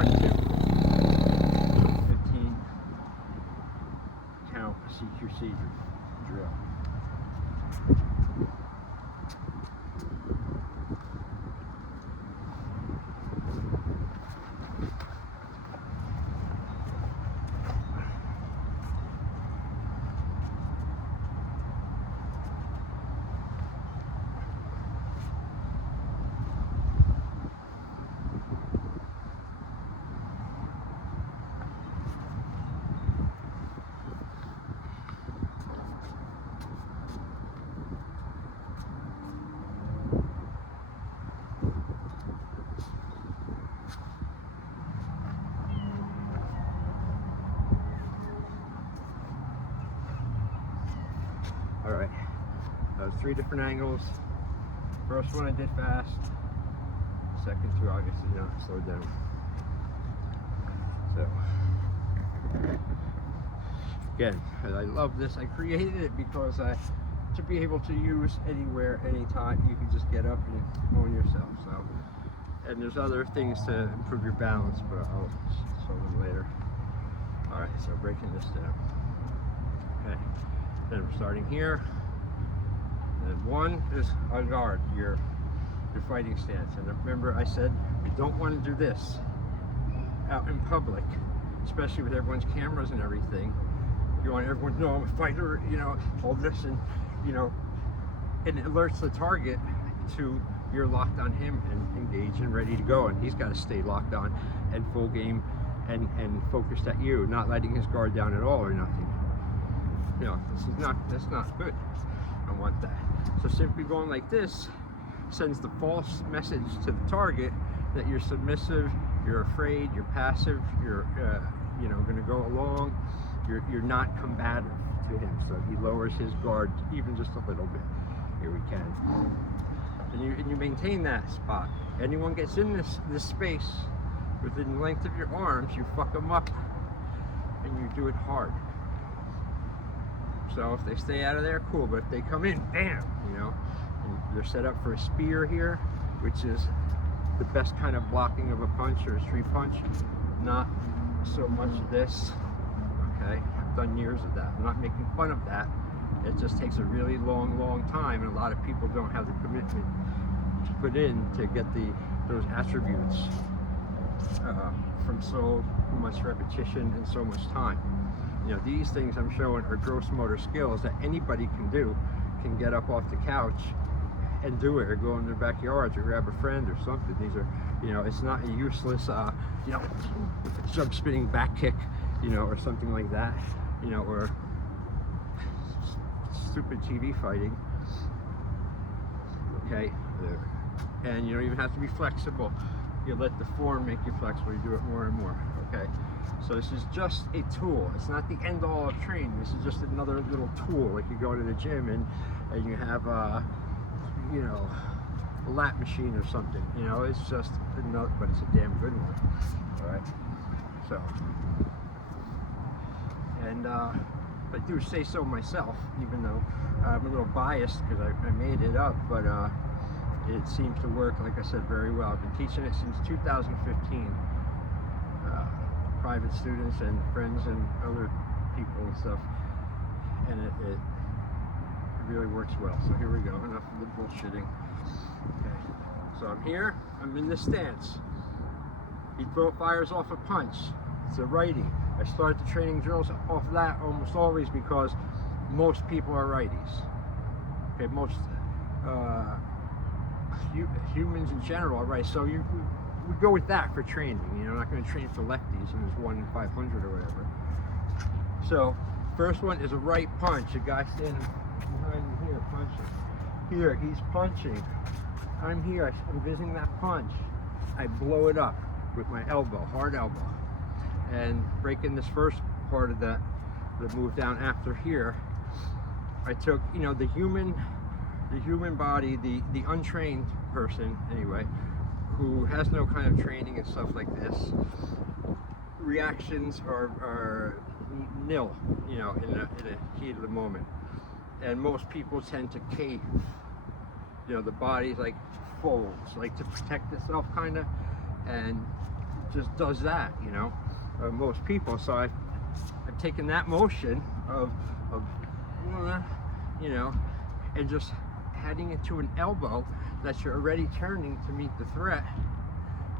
start to 15 count C.Q.C drill. All right, that was 3 different angles. First one I did fast. Second two, obviously not, slowed down. So, again, I love this. I created it because to be able to use anywhere, anytime. You can just get up and own yourself. So, and there's other things to improve your balance, but I'll show them later. All right, so breaking this down. Okay. Then we're starting here. And 1 is on guard, your fighting stance. And remember, I said you don't want to do this out in public, especially with everyone's cameras and everything. You want everyone to know I'm a fighter, you know, all this, and you know, and it alerts the target to you're locked on him and engaged and ready to go, and he's got to stay locked on and full game and focused at you, not letting his guard down at all or nothing. You know, that's not good. I want that. So simply going like this sends the false message to the target that you're submissive, you're afraid, you're passive, you're you know, going to go along. You're not combative to him. So he lowers his guard even just a little bit. Here we can. And you maintain that spot. Anyone gets in this space within the length of your arms, you fuck them up, and you do it hard. So if they stay out of there, cool. But if they come in, bam, you know, and they're set up for a spear here, which is the best kind of blocking of a punch or a street punch. Not so much this. Okay, I've done years of that. I'm not making fun of that. It just takes a really long time, and a lot of people don't have the commitment to put in to get those attributes from so much repetition and so much time. You know, these things I'm showing are gross motor skills that anybody can do. Can get up off the couch and do it, or go in their backyards, or grab a friend or something. These are, you know, it's not a useless, you know, jump spinning back kick, you know, or something like that, you know, or stupid TV fighting. Okay, and you don't even have to be flexible. You let the form make you flexible. You do it more and more. Okay, so this is just a tool. It's not the end all of training. This is just another little tool. Like you go to the gym and you have you know, a lap machine or something. You know, it's just another, but it's a damn good one. All right, so, and I do say so myself, even though I'm a little biased because I made it up, but it seems to work, like I said, very well. I've been teaching it since 2015. Private students and friends and other people and stuff, and it really works well. So here we go, enough of the bullshitting. Okay, so I'm here, I'm in this stance. He fires off a punch, it's a righty. I start the training drills off of that almost always because most people are righties. Okay, most humans in general are right. So we go with that for training. You know, I'm not going to train for lefties and there's 1 in 500 or whatever. So first one is a right punch. A guy standing behind me here punching. Here he's punching. I'm here. I'm visiting that punch. I blow it up with my elbow, hard elbow, and breaking this first part of the move down after here. I took, you know, the human body, the untrained person anyway, who has no kind of training and stuff like this, reactions are nil, you know, in the heat of the moment. And most people tend to cave. You know, the body's like folds, like to protect itself kind of, and just does that, you know, most people. So I've taken that motion of you know, and just heading it to an elbow that you're already turning to meet the threat,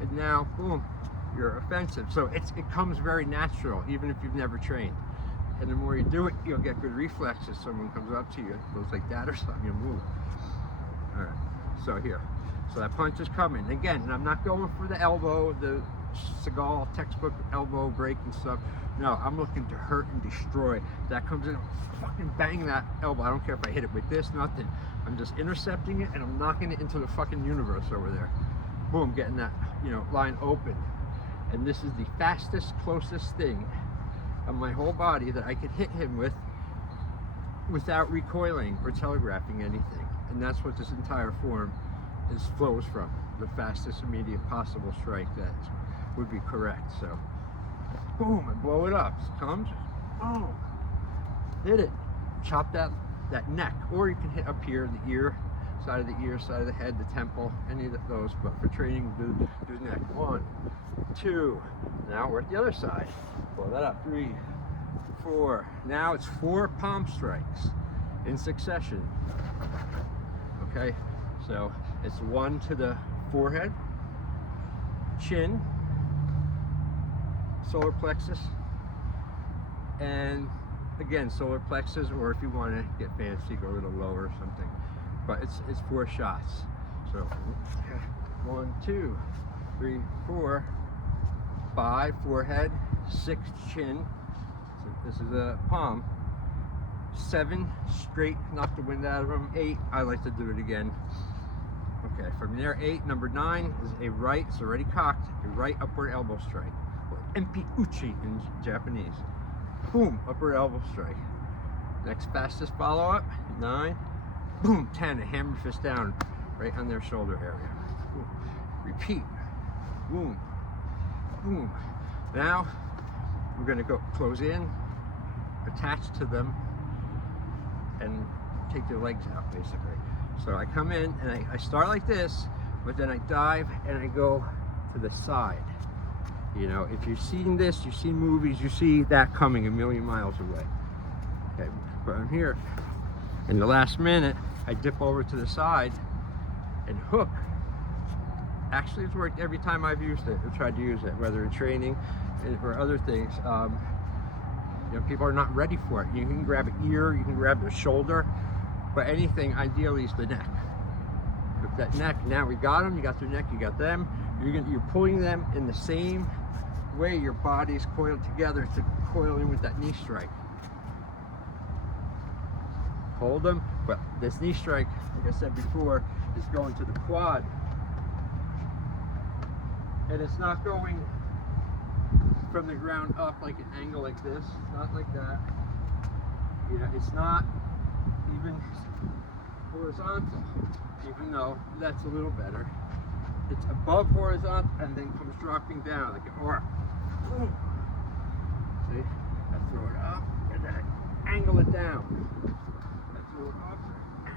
and now boom, you're offensive. So it comes very natural, even if you've never trained. And the more you do it, you'll get good reflexes. Someone comes up to you, it goes like that or something, you move. All right, so here, so that punch is coming again, and I'm not going for the elbow, the Seagal textbook elbow breaking stuff. No, I'm looking to hurt and destroy. That comes in, fucking bang that elbow. I don't care if I hit it with this, nothing. I'm just intercepting it and I'm knocking it into the fucking universe over there. Boom, getting that, you know, line open. And this is the fastest, closest thing of my whole body that I could hit him with without recoiling or telegraphing anything. And that's what this entire form flows from. The fastest immediate possible strike that would be correct. So boom, and blow it up. Comes, boom, hit it, chop that neck, or you can hit up here, the ear, side of the ear, side of the head, the temple, any of those. But for training, do neck. 1, 2. Now we're at the other side. Blow that up. 3, 4. Now it's 4 palm strikes in succession. Okay, so it's 1 to the forehead, chin, solar plexus, and again solar plexus, or if you want to get fancy, go a little lower or something. But it's 4 shots. So 1, 2, 3, 4, 5 forehead, 6 chin. So this is a palm. 7 straight, knock the wind out of them. 8, I like to do it again. Okay, from there, 8, number 9 is a right, it's already cocked, a right upward elbow strike, or empi uchi in Japanese. Boom, upward elbow strike. Next fastest follow-up, 9, boom, 10, a hammer fist down right on their shoulder area. Boom. Repeat, boom, boom. Now, we're gonna go close in, attach to them, and take their legs out, basically. So I come in and I start like this, but then I dive and I go to the side. You know, if you've seen this, you've seen movies, you see that coming a million miles away. Okay, but I'm here. In the last minute, I dip over to the side and hook. Actually, it's worked every time I've used it, or tried to use it, whether in training or other things. You know, people are not ready for it. You can grab an ear, you can grab the shoulder, but anything ideally is the neck. With that neck, now we got them, you got their neck, you got them. You're pulling them in the same way your body's coiled together to coil in with that knee strike. Hold them, but this knee strike, like I said before, is going to the quad. And it's not going from the ground up like an angle like this, not like that. You know, it's not even horizontal, even though that's a little better. It's above horizontal and then comes dropping down like an arc. See? I throw it up and then I angle it down. I throw it up,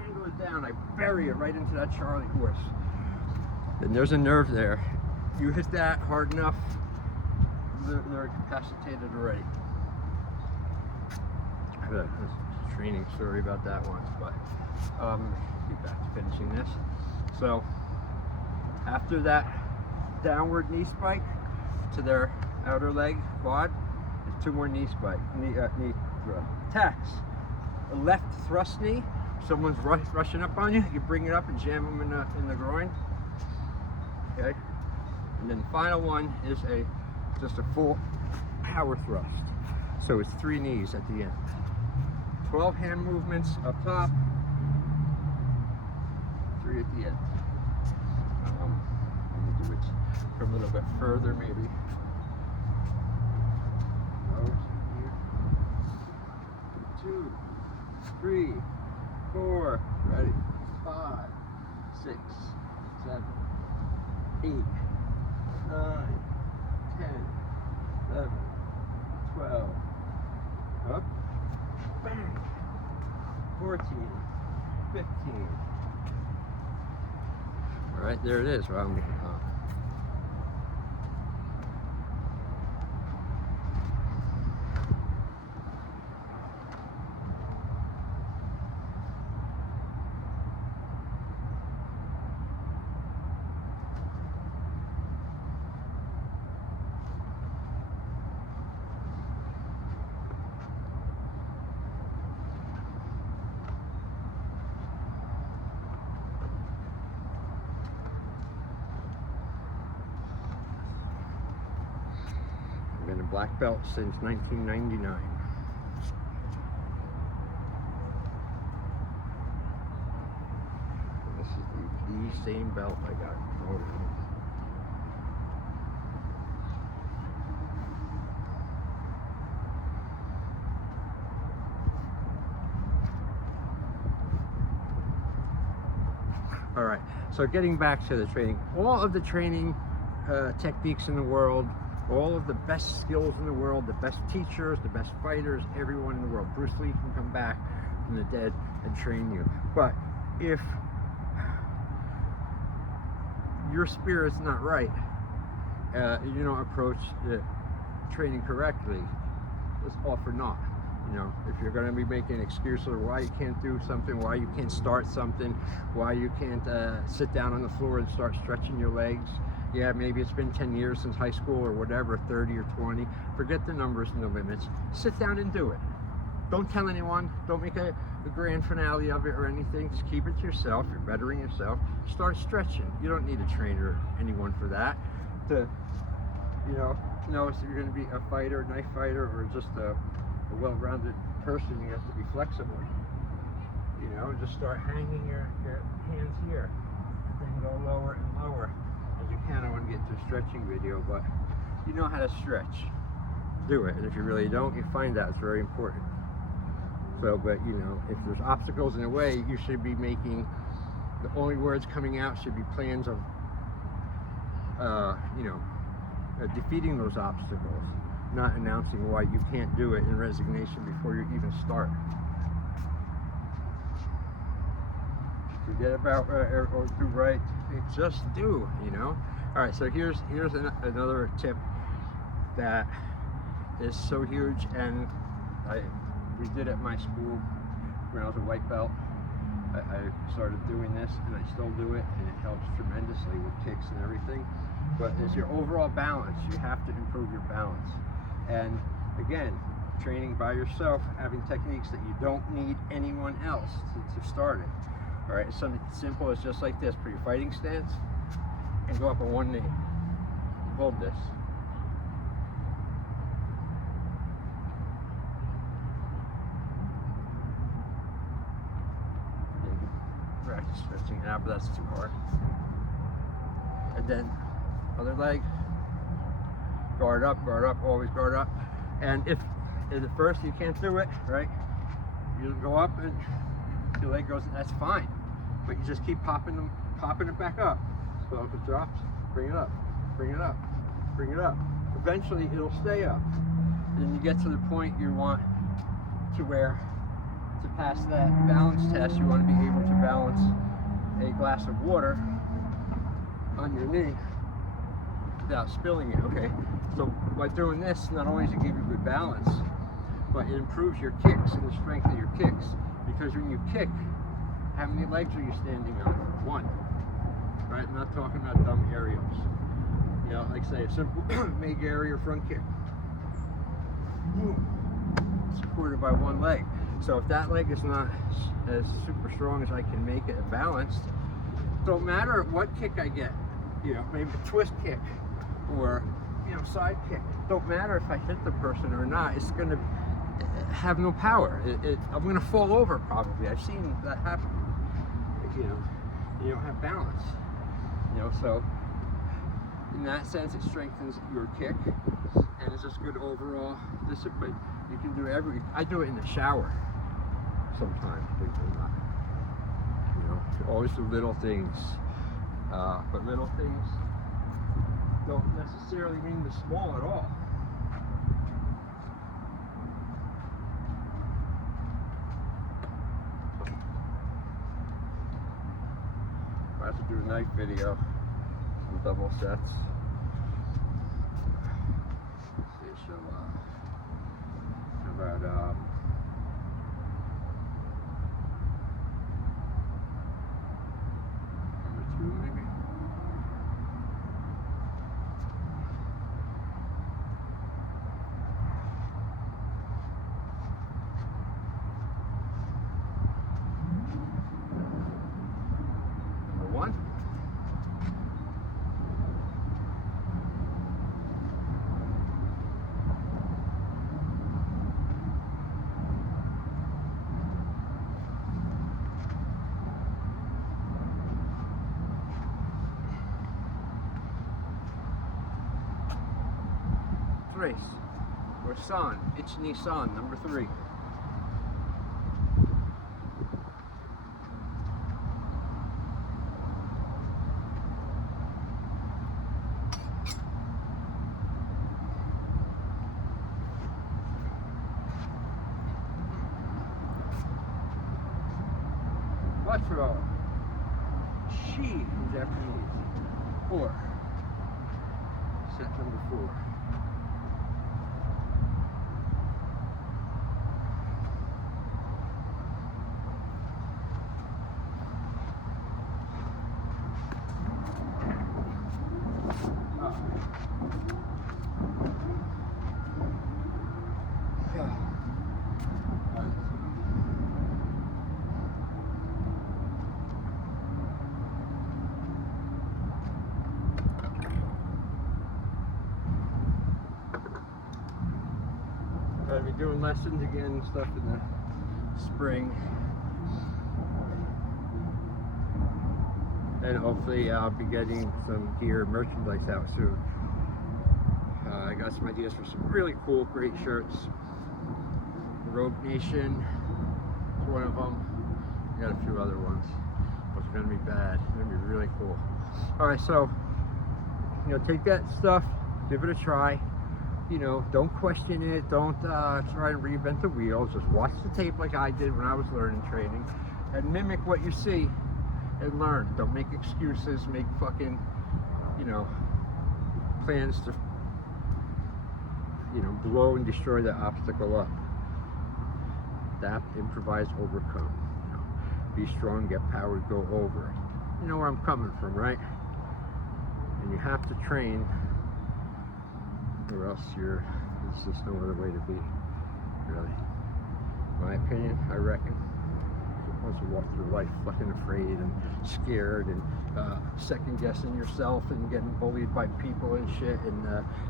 angle it down. I bury it right into that Charlie horse. Then there's a nerve there. You hit that hard enough, they're incapacitated already. I have a training story about that once, but get back to finishing this. So after that downward knee spike to their outer leg quad, there's 2 more knee attacks. A left thrust knee. Someone's rushing up on you. You bring it up and jam them in the groin. Okay. And then the final one is just a full power thrust. So it's 3 knees at the end. 12 hand movements up top, 3 at the end. I'm gonna do it from a little bit further, maybe. Here. 2, 3, 4. Ready? 5, 6, 7, 8, 9, 10, 11, 12. Up. Bang. 14, 15. All right, there it is. Well, Been a black belt since 1999. And this is the same belt I got promoted. All right, so getting back to the training, all of the training techniques in the world, all of the best skills in the world, the best teachers, the best fighters, everyone in the world. Bruce Lee can come back from the dead and train you. But if your spirit's not right, you don't approach the training correctly, it's all for naught. You know, if you're going to be making excuses or why you can't do something, why you can't start something, why you can't sit down on the floor and start stretching your legs. Yeah, maybe it's been 10 years since high school or whatever, 30 or 20. Forget the numbers and the limits. Sit down and do it. Don't tell anyone. Don't make a grand finale of it or anything. Just keep it to yourself. You're bettering yourself. Start stretching. You don't need a trainer or anyone for that. To, you know if you're going to be a fighter, knife fighter, or just a well-rounded person, you have to be flexible. You know, just start hanging your hands here, and then go lower and lower as you can. I want to get to a stretching video, but you know how to stretch. Do it, and if you really don't, you find out. It's very important. So, but you know, if there's obstacles in the way, you should be making, the only words coming out should be plans of, defeating those obstacles. Not announcing why you can't do it in resignation before you even start. Forget about or do right, just do, you know. All right, so here's another tip that is so huge, and we did at my school when I was a white belt. I started doing this, and I still do it, and it helps tremendously with kicks and everything. But it's your overall balance. You have to improve your balance. And again, training by yourself, having techniques that you don't need anyone else to start it. All right, it's something simple as just like this. Put your fighting stance and go up on one knee. Hold this. And practice stretching it out, but that's too hard. And then other leg. Guard up, always guard up. And if at first you can't do it, right? You go up and your leg goes, that's fine. But you just keep popping it back up. So if it drops, bring it up, bring it up, bring it up. Eventually it'll stay up. And then you get to the point you want to where, to pass that balance test, you want to be able to balance a glass of water on your knee without spilling it. Okay, so by doing this, not only does it give you good balance, but it improves your kicks and the strength of your kicks. Because when you kick, how many legs are you standing on? One. Right? I'm not talking about dumb aerials. You know, like say a simple make area front kick. Boom. Supported by one leg. So if that leg is not as super strong as I can make it balanced, don't matter what kick I get. You know, maybe a twist kick or, you know, side kick. Don't matter if I hit the person or not. It's going to have no power. I'm going to fall over probably. I've seen that happen. You know, you don't have balance. You know, so in that sense, it strengthens your kick, and it's just good overall discipline. You can do I do it in the shower sometimes, believe it or not. You know, always do little things, but little things don't necessarily mean the small at all. I have to do a knife video, some double sets. Let's see, so how about number 2 maybe? race. Or San, Ichni San, number 3. Quattro. She in Japanese. 4. Set number 4. I'll be doing lessons again and stuff in the spring. And hopefully I'll be getting some gear merchandise out soon. I got some ideas for some really cool, great shirts. Rogue Nation is one of them. I got a few other ones, but they're gonna be bad. They're gonna be really cool. All right, so take that stuff, give it a try. Don't question it. Don't try and reinvent the wheel. Just watch the tape like I did when I was learning training, and mimic what you see and learn. Don't make excuses. Make fucking, plans to, blow and destroy the obstacle up. Adapt, improvise, overcome. Be strong, get power, go over it. You know where I'm coming from, right? And you have to train, or else there's just no other way to be, really. My opinion, I reckon. You're supposed to walk through life fucking afraid and scared and second guessing yourself and getting bullied by people and shit and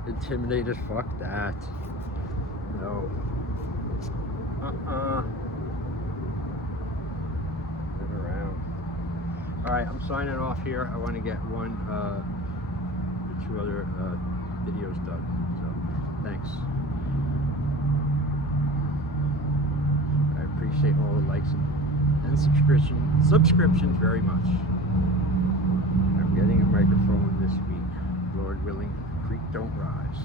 intimidated. Fuck that. No. Get around. Alright, I'm signing off here. I want to get one or 2 other videos done. So, thanks. I appreciate all the likes and subscriptions very much. I'm getting a microphone this week. Lord willing, the creek don't rise.